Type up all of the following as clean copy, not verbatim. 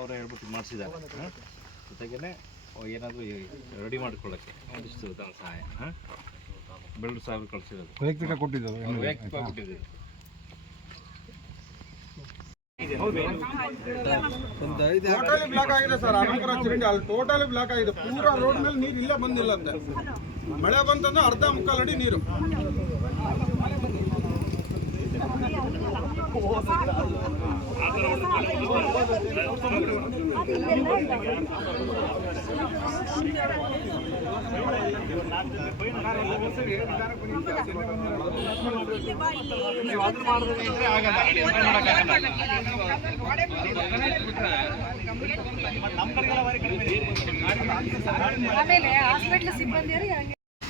ಅವರೇ ಹೇಳ್ಬಿಟ್ಟು ಮಾಡಿಸಿದ್ದಾರೆ. ಜೊತೆಗೇ ಏನಾದರೂ ರೆಡಿ ಮಾಡ್ಕೊಳ್ಳೋಕ್ಕೆ ಒಂದಿಷ್ಟು ಧನ ಸಹಾಯ 2,000 ಕಳಿಸಿರೋದು ವೈಯಕ್ತಿಕ ಕೊಟ್ಟಿದ್ದಾರೆ. ಟೋಟಲಿ ಬ್ಲಾಕ್ ಆಗಿದೆ ಸರ್. ಅನಂತರ ಚರಂಡಿ ಅಲ್ಲಿ ಟೋಟಲಿ ಬ್ಲಾಕ್ ಆಗಿದೆ. ಪೂರಾ ರೋಡ್ ಮೇಲೆ ನೀರು ಇಲ್ಲೇ ಬಂದಿಲ್ಲ ಅಂತೆ. ಮಳೆ ಬಂತಂದ್ರೆ ಅರ್ಧ ಮುಕ್ಕಾಲು ಅಡಿ ನೀರು.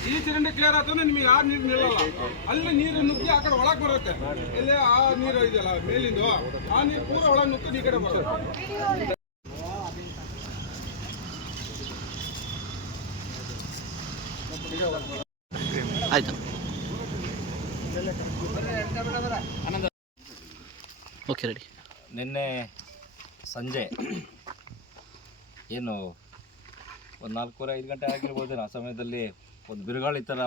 ಈ ಚರಂಡಿ ಕ್ಲಿಯರ್ ಆತಂದ್ರೆ ನಿಮಗೆ ಯಾರು ನೀರು ನಿಲ್ಲಲ್ಲ. ಅಲ್ಲಿ ನೀರು ನುಗ್ಗಿ ಆ ಕಡೆ ಒಳಗೆ ಬರುತ್ತೆ. ಇಲ್ಲಿ ಆ ನೀರು ಇದೆಯಲ್ಲ ಮೇಲಿಂದು, ಆ ನೀರು ಪೂರ ಒಳಗೆ ನುಗ್ಗಿ ಈ ಕಡೆ ಬರುತ್ತೆ. ಆಯ್ತು. Okay ready. ನಿನ್ನೆ ಸಂಜೆ ಏನು ಒಂದು 4:30-5 ಗಂಟೆ ಆಗಿರ್ಬೋದು. ಆ ಸಮಯದಲ್ಲಿ ಒಂದು ಬಿರುಗಾಳಿ ಥರ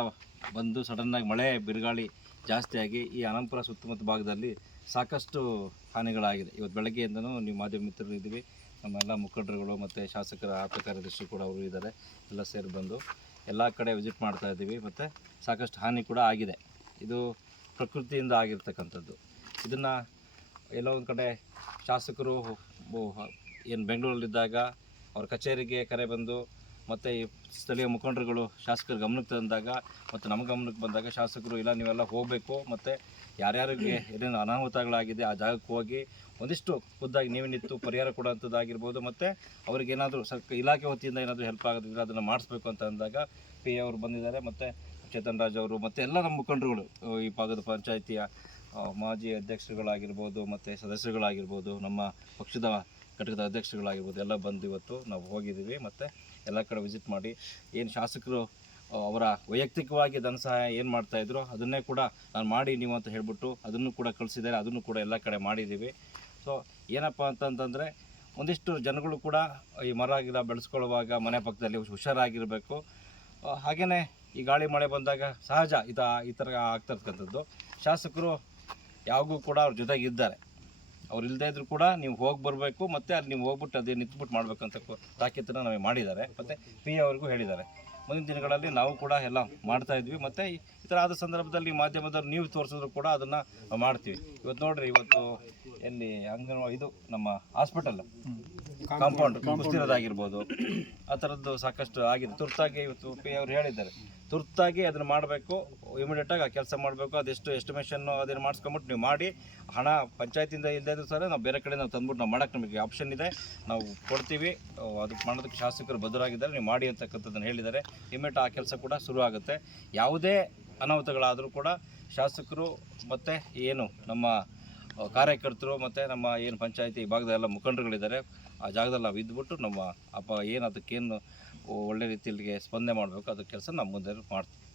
ಬಂದು ಸಡನ್ನಾಗಿ ಮಳೆ ಬಿರುಗಾಳಿ ಜಾಸ್ತಿಯಾಗಿ ಈ ಅನಂತಪುರ ಸುತ್ತಮುತ್ತ ಭಾಗದಲ್ಲಿ ಸಾಕಷ್ಟು ಹಾನಿಗಳಾಗಿದೆ. ಇವತ್ತು ಬೆಳಗ್ಗೆಯಿಂದನೂ ನೀವು ಮಾಧ್ಯಮ ಮಿತ್ರರು ಇದ್ದೀವಿ, ನಮ್ಮೆಲ್ಲ ಮುಖಂಡರುಗಳು ಮತ್ತು ಶಾಸಕರ ಆಪ್ತ ಕಾರ್ಯದರ್ಶಿ ಕೂಡ ಅವರು ಇದ್ದಾರೆ. ಎಲ್ಲ ಸೇರಿ ಬಂದು ಎಲ್ಲ ಕಡೆ ವಿಸಿಟ್ ಮಾಡ್ತಾ ಇದ್ದೀವಿ. ಮತ್ತು ಸಾಕಷ್ಟು ಹಾನಿ ಕೂಡ ಆಗಿದೆ. ಇದು ಪ್ರಕೃತಿಯಿಂದ ಆಗಿರ್ತಕ್ಕಂಥದ್ದು. ಇದನ್ನು ಎಲ್ಲೋ ಒಂದು ಕಡೆ ಶಾಸಕರು ಏನು ಬೆಂಗಳೂರಲ್ಲಿದ್ದಾಗ ಅವ್ರ ಕಚೇರಿಗೆ ಕರೆ ಬಂದು ಮತ್ತು ಈ ಸ್ಥಳೀಯ ಮುಖಂಡರುಗಳು ಶಾಸಕರ ಗಮನಕ್ಕೆ ತಂದಾಗ ಮತ್ತು ನಮ್ಮ ಗಮನಕ್ಕೆ ಬಂದಾಗ ಶಾಸಕರು ಇಲ್ಲ ನೀವೆಲ್ಲ ಹೋಗಬೇಕು ಮತ್ತು ಯಾರ್ಯಾರಿಗೆ ಏನೇನು ಅನಾಹುತಗಳಾಗಿದೆ ಆ ಜಾಗಕ್ಕೆ ಹೋಗಿ ಒಂದಿಷ್ಟು ಖುದ್ದಾಗಿ ನೀವೇ ನಿಂತು ಪರಿಹಾರ ಕೊಡುವಂಥದ್ದಾಗಿರ್ಬೋದು. ಮತ್ತು ಅವ್ರಿಗೇನಾದರೂ ಇಲಾಖೆ ವತಿಯಿಂದ ಏನಾದರೂ ಹೆಲ್ಪ್ ಆಗೋದಿದ್ರೆ ಅದನ್ನು ಮಾಡಿಸ್ಬೇಕು ಅಂತ ಅಂದಾಗ ಪಿ ಎ ಅವರು ಬಂದಿದ್ದಾರೆ. ಮತ್ತು ಚೇತನ್ ರಾಜ್ ಅವರು ಮತ್ತು ಎಲ್ಲ ನಮ್ಮ ಮುಖಂಡರುಗಳು ಈ ಭಾಗದ ಪಂಚಾಯಿತಿಯ ಮಾಜಿ ಅಧ್ಯಕ್ಷರುಗಳಾಗಿರ್ಬೋದು ಮತ್ತು ಸದಸ್ಯರುಗಳಾಗಿರ್ಬೋದು, ನಮ್ಮ ಪಕ್ಷದ ಘಟಕದ ಅಧ್ಯಕ್ಷರುಗಳಾಗಿರ್ಬೋದು ಎಲ್ಲ ಬಂದು ಇವತ್ತು ನಾವು ಹೋಗಿದ್ದೀವಿ. ಮತ್ತು ಎಲ್ಲ ಕಡೆ ವಿಸಿಟ್ ಮಾಡಿ ಏನು ಶಾಸಕರು ಅವರ ವೈಯಕ್ತಿಕವಾಗಿ ಧನ ಸಹಾಯ ಏನು ಮಾಡ್ತಾಯಿದ್ರು ಅದನ್ನೇ ಕೂಡ ನಾನು ಮಾಡಿ ನೀವು ಅಂತ ಹೇಳ್ಬಿಟ್ಟು ಅದನ್ನು ಕೂಡ ಕಳಿಸಿದ್ದಾರೆ. ಅದನ್ನು ಕೂಡ ಎಲ್ಲ ಕಡೆ ಮಾಡಿದ್ದೀವಿ. ಸೊ ಏನಪ್ಪ ಅಂತಂತಂದರೆ ಒಂದಿಷ್ಟು ಜನಗಳು ಕೂಡ ಈ ಮರ ಗಿಡ ಬೆಳೆಸ್ಕೊಳ್ಳುವಾಗ ಮನೆ ಪಕ್ಕದಲ್ಲಿ ಹುಷಾರಾಗಿರಬೇಕು. ಹಾಗೆಯೇ ಈ ಗಾಳಿ ಮಳೆ ಬಂದಾಗ ಸಹಜ ಈ ಥರ ಆಗ್ತಿರ್ತಕ್ಕಂಥದ್ದು. ಶಾಸಕರು ಯಾವಾಗೂ ಕೂಡ ಅವ್ರ ಜೊತೆಗಿದ್ದಾರೆ. ಅವ್ರು ಇಲ್ಲದೇ ಇದ್ರೂ ಕೂಡ ನೀವು ಹೋಗಿ ಬರಬೇಕು ಮತ್ತು ಅಲ್ಲಿ ನೀವು ಹೋಗ್ಬಿಟ್ಟು ಅದೇ ನಿಂತ್ಬಿಟ್ಟು ಮಾಡಬೇಕಂತ ತಾಕೀತನ್ನು ನಮಗೆ ಮಾಡಿದ್ದಾರೆ. ಮತ್ತು ಪಿ ಎ ಅವ್ರಿಗೂ ಹೇಳಿದ್ದಾರೆ. ಮುಂದಿನ ದಿನಗಳಲ್ಲಿ ನಾವು ಕೂಡ ಎಲ್ಲ ಮಾಡ್ತಾಯಿದ್ವಿ. ಮತ್ತು ಈ ಥರ ಆದ ಸಂದರ್ಭದಲ್ಲಿ ಮಾಧ್ಯಮದವ್ರು ನೀವು ತೋರಿಸಿದ್ರು ಕೂಡ ಅದನ್ನು ಮಾಡ್ತೀವಿ. ಇವತ್ತು ನೋಡಿರಿ, ಇವತ್ತು ಎಲ್ಲಿ ಅಂಗನವಾಡಿ ಇದು ನಮ್ಮ ಹಾಸ್ಪಿಟಲ್ ಕಾಂಪೌಂಡ್ ಕುಸಿರೋದಾಗಿರ್ಬೋದು, ಆ ಥರದ್ದು ಸಾಕಷ್ಟು ಆಗಿದೆ. ತುರ್ತಾಗಿ ಇವತ್ತು ಪಿ ಅವ್ರು ಹೇಳಿದ್ದಾರೆ, ತುರ್ತಾಗಿ ಅದನ್ನು ಮಾಡಬೇಕು, ಇಮಿಡಿಯೇಟಾಗಿ ಆ ಕೆಲಸ ಮಾಡಬೇಕು. ಅದೆಷ್ಟು ಎಸ್ಟಿಮೇಷನ್ನು ಅದನ್ನು ಮಾಡಿಸ್ಕೊಂಬಿಟ್ಟು ನೀವು ಮಾಡಿ. ಹಣ ಪಂಚಾಯತಿಯಿಂದ ಇಲ್ಲದೇ ಇದ್ರೂ ಸರ್ ನಾವು ಬೇರೆ ಕಡೆ ನಾವು ತಂದ್ಬಿಟ್ಟು ನಾವು ಮಾಡೋಕ್ಕೆ ನಮಗೆ ಆಪ್ಷನ್ ಇದೆ, ನಾವು ಕೊಡ್ತೀವಿ. ಅದಕ್ಕೆ ಮಾಡೋದಕ್ಕೆ ಶಾಸಕರು ಬದ್ಧರಾಗಿದ್ದಾರೆ, ನೀವು ಮಾಡಿ ಅಂತಕ್ಕಂಥದ್ದನ್ನು ಹೇಳಿದ್ದಾರೆ. ಇಮಿಡಿಯೇಟ್ ಆ ಕೆಲಸ ಕೂಡ ಶುರು ಆಗುತ್ತೆ. ಯಾವುದೇ ಅನಾಹುತಗಳಾದರೂ ಕೂಡ ಶಾಸಕರು ಮತ್ತು ಏನು ನಮ್ಮ ಕಾರ್ಯಕರ್ತರು ಮತ್ತು ನಮ್ಮ ಏನು ಪಂಚಾಯತಿ ಭಾಗದ ಎಲ್ಲ ಮುಖಂಡರುಗಳಿದ್ದಾರೆ ಆ ಜಾಗದಲ್ಲಿ ನಾವು ಇದ್ಬಿಟ್ಟು ನಮ್ಮ ಏನು ಅದಕ್ಕೇನು ಒಳ್ಳೆ ರೀತಿಯಲ್ಲಿ ಸ್ಪಂದನೆ ಮಾಡಬೇಕು ಅದಕ್ಕೆ ಕೆಲಸ ನಮ್ಮ ಮುಂದೆ ಮಾಡ್ತೀವಿ.